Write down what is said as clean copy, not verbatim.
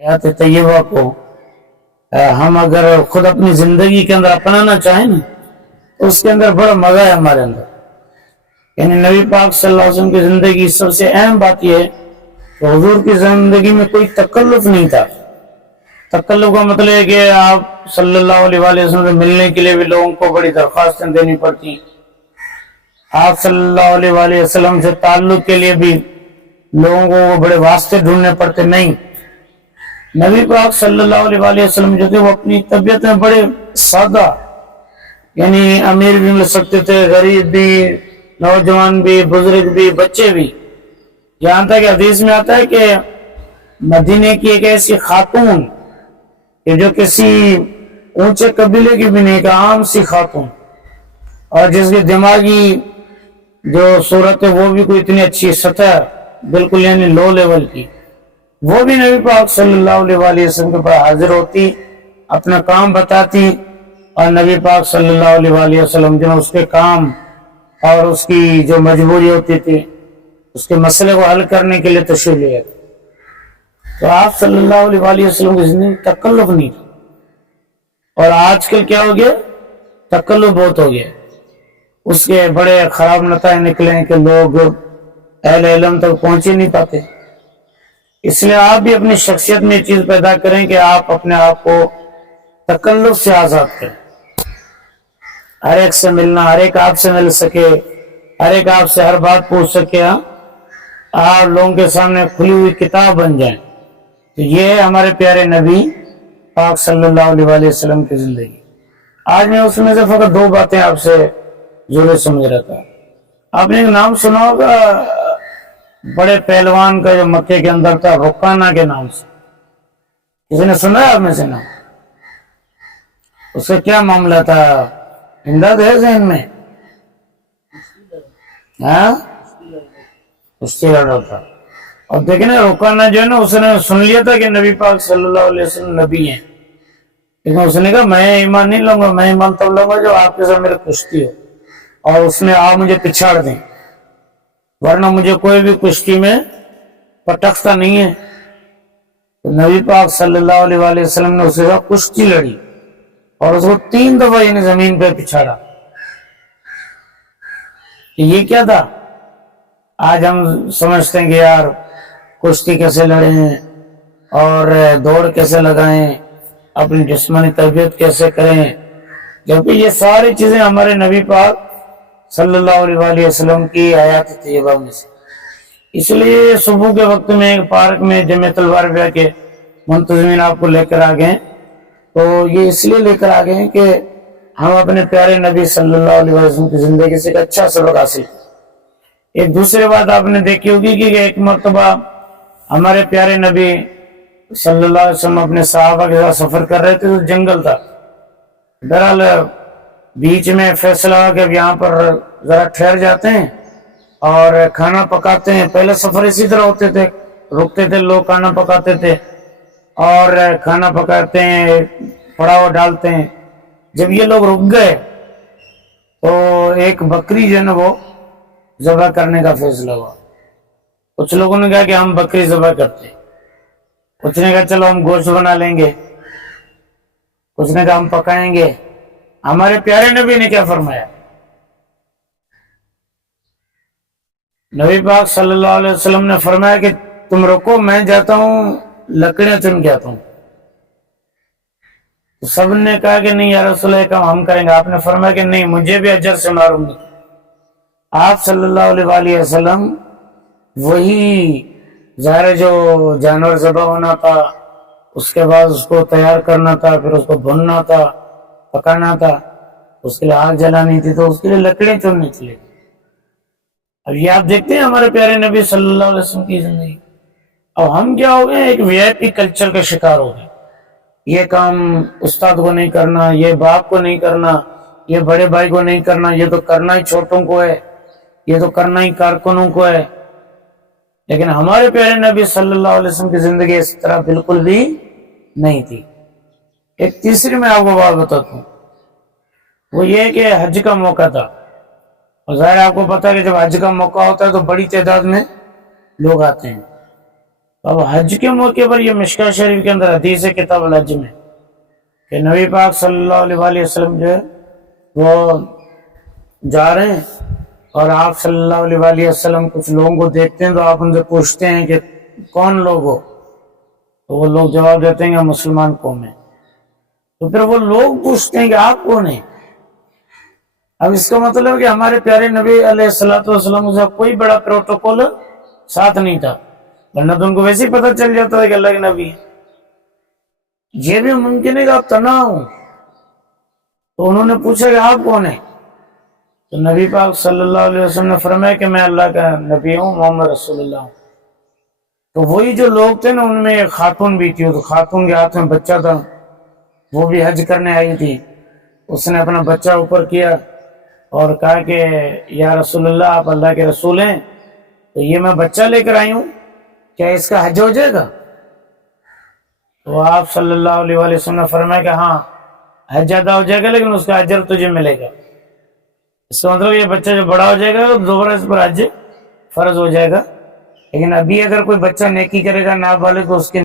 हयात तय्यबा को हम अगर खुद अपनी जिंदगी के अंदर अपनाना चाहें ना तो उसके अंदर बड़ा मजा है हमारे अंदर। यानी नबी पाक सल्लल्लाहु अलैहि वसल्लम की जिंदगी सबसे अहम बात यह है कि हुजूर की जिंदगी में कोई तकल्लुफ नहीं था। तकल्लुफ का मतलब है कि आप सल्लल्लाहु अलैहि वसल्लम से मिलने के लिए भी लोगों को बड़ी दरख्वास्तें देनी पड़ती, आप सल्लल्लाहु अलैहि वसल्लम से ताल्लुक के लिए भी लोगों को बड़े वास्ते ढूंढने पड़ते। नहीं, नबी पाक सल्लल्लाहु अलैहि वसल्लम जो थे वो अपनी तबीयत में बड़े सादा, यानी अमीर भी मिल सकते थे, गरीब भी, नौजवान भी, बुजुर्ग भी, बच्चे भी। यहाँ तक हदीस में आता है कि मदीने की एक ऐसी खातून कि जो किसी ऊंचे कबीले की भी नहीं, एक आम सी खातून, और जिसके दिमागी जो सूरत है वो भी कोई इतनी अच्छी सतह बिल्कुल यानी लो लेवल की, वो भी नबी पाक सल्लल्लाहु अलैहि वसल्लम के पास हाजिर होती, अपना काम बताती, और नबी पाक सल्लल्लाहु अलैहि वसल्लम जो उसके काम और उसकी जो मजबूरी होती थी उसके मसले को हल करने के लिए तशरीफ ले आते। तो आप सल्लल्लाहु अलैहि वसल्लम की जिंदगी तकल्लुफ नहीं थी। और आजकल क्या हो गया, तकल्लुफ बहुत हो गया। उसके बड़े खराब नतीजे निकले कि लोग अहले इल्म तक पहुंच ही नहीं पाते। इसलिए आप भी अपनी शख्सियत में चीज पैदा करें कि आप अपने आप को तकल्लुफ से आजाद करें। हर एक से मिलना, हर एक आपसे मिल सके, हर एक आपसे हर बात पूछ सके, आप लोगों के सामने खुली हुई किताब बन जाएं। तो ये है हमारे प्यारे नबी पाक सल्लल्लाहु अलैहि वसल्लम की जिंदगी। आज मैं उसमें से फकत दो बातें आपसे जरूर समझ रहा था। आपने एक नाम सुना होगा बड़े पहलवान का जो मक्के के अंदर था, रुकाना के नाम से। किसी ने सुना है आप में से नाम? उसका क्या मामला था? इमदाद है जहन में? कुश्ती लड़ रहा था। और देखे ना, रुकाना जो है ना, उसने सुन लिया था कि नबी पाक सल्लल्लाहु अलैहि वसल्लम नबी हैं, लेकिन उसने कहा मैं ईमान नहीं लूंगा, मैं ईमान तब लूंगा जो आपके साथ मेरी कुश्ती हो और उसमें आप मुझे पिछाड़ दें, वरना मुझे कोई भी कुश्ती में पटकता नहीं है। तो नबी पाक सल्लल्लाहु अलैहि वसल्लम ने उसके साथ कुश्ती लड़ी और उसको 3 दफा यानी जमीन पे पिछाड़ा। ये क्या था? आज हम समझते हैं कि यार कुश्ती कैसे लड़ें और दौड़ कैसे लगाएं, अपनी जिस्मानी तरबियत कैसे करें, जबकि ये सारी चीजें हमारे नबी पाक सल्लल्लाहु अलैहि वसल्लम की हयात तय्यबा में से। इसलिए सुबह के वक्त में एक पार्क में जमीयतुल बारबिया के मुंतज़मीन आपको लेकर आ गए। तो ये इसलिए लेकर आ गए कि हम अपने प्यारे नबी सल्लल्लाहु अलैहि वसल्लम की जिंदगी से एक अच्छा सबक हासिल करें। एक दूसरी बात आपने देखी होगी कि एक मर्तबा हमारे प्यारे नबी सल्लल्लाहु अलैहि वसल्लम अपने सहाबा के साथ सफर कर रहे थे, तो जंगल था। बहरहाल बीच में फैसला हुआ कि अब यहाँ पर जरा ठहर जाते हैं और खाना पकाते हैं। पहले सफर इसी तरह होते थे, रुकते थे लोग, खाना पकाते थे और खाना पकाते हैं, पड़ाव डालते हैं। जब ये लोग रुक गए तो एक बकरी जो है ना वो ज़बह करने का फैसला हुआ। कुछ लोगों ने कहा कि हम बकरी ज़बह करते, कुछ ने कहा चलो हम गोश्त बना लेंगे, कुछ ने कहा हम पकाएंगे। हमारे प्यारे नबी ने क्या फरमाया? नबी पाक सल्लल्लाहु अलैहि वसल्लम ने फरमाया कि तुम रुको, मैं जाता हूं लकड़ियां चुन के आता हूं। तो सब ने कहा कि नहीं या रसूल अल्लाह हम करेंगे। आपने फरमाया कि नहीं, मुझे भी अजर से मारूंगी। आप सल्लल्लाहु अलैहि वसल्लम वही ज़ाहिर जो जानवर ज़बह होना था, उसके बाद उसको तैयार करना था, फिर उसको भुनना था, पकाना था, उसके लिए आग जलानी थी, तो उसके लिए लकड़ियां चुननी थी। अब ये आप देखते हैं हमारे प्यारे नबी सल्लल्लाहु अलैहि वसल्लम की जिंदगी। अब हम क्या हो गए, एक वीआईपी कल्चर का शिकार हो गए। ये काम उस्ताद को नहीं करना, ये बाप को नहीं करना, ये बड़े भाई को नहीं करना, ये तो करना ही छोटों को है, ये तो करना ही कारकुनों को है। लेकिन हमारे प्यारे नबी सल्लल्लाहु अलैहि वसल्लम की जिंदगी इस तरह बिल्कुल भी नहीं थी। एक तीसरी मैं आपको बात बताता हूँ, वो ये कि हज का मौका था। और ज़ाहिर आपको पता है कि जब हज का मौका होता है तो बड़ी तादाद में लोग आते हैं। اب حج کے موقع پر یہ مشکاہ شریف کے اندر حدیث ہے کتاب الحج میں کہ نبی پاک صلی اللہ علیہ وآلہ وسلم جو ہے وہ جا رہے ہیں اور آپ صلی اللہ علیہ وآلہ وسلم کچھ لوگوں کو دیکھتے ہیں تو آپ ان سے پوچھتے ہیں کہ کون لوگ ہو؟ تو وہ لوگ جواب دیتے ہیں کہ مسلمان قوم ہے۔ تو پھر وہ لوگ پوچھتے ہیں کہ آپ کون ہیں؟ اب اس کا مطلب ہے کہ ہمارے پیارے نبی علیہ الصلوۃ والسلام سے کوئی بڑا پروٹوکول ساتھ نہیں تھا، ورنہ تو ان کو ویسے ہی پتہ چل جاتا ہے کہ اللہ کے نبی ہے۔ یہ بھی ممکن ہے کہ آپ تنہا ہوں۔ تو انہوں نے پوچھا کہ آپ کون ہیں؟ تو نبی پاک صلی اللہ علیہ وسلم نے فرمایا کہ میں اللہ کا نبی ہوں، محمد رسول اللہ ہوں۔ تو وہی جو لوگ تھے نا ان میں ایک خاتون بھی تھی، تو خاتون کے ہاتھ میں بچہ تھا، وہ بھی حج کرنے آئی تھی۔ اس نے اپنا بچہ اوپر کیا اور کہا کہ یا رسول اللہ آپ اللہ کے رسول ہیں، تو یہ میں بچہ لے کر آئی ہوں، کیا اس کا حج ہو جائے گا؟ تو آپ صلی اللہ علیہ وآلہ وسلم نے فرمایا کہ ہاں حج ادا ہو جائے گا، لیکن اس کا اجر تجھے ملے گا۔ اس کا مطلب یہ بچہ جو بڑا ہو جائے گا تو دوبارہ اس پر حج فرض ہو جائے گا، لیکن ابھی اگر کوئی بچہ نیکی کرے گا نابالغ تو اس کے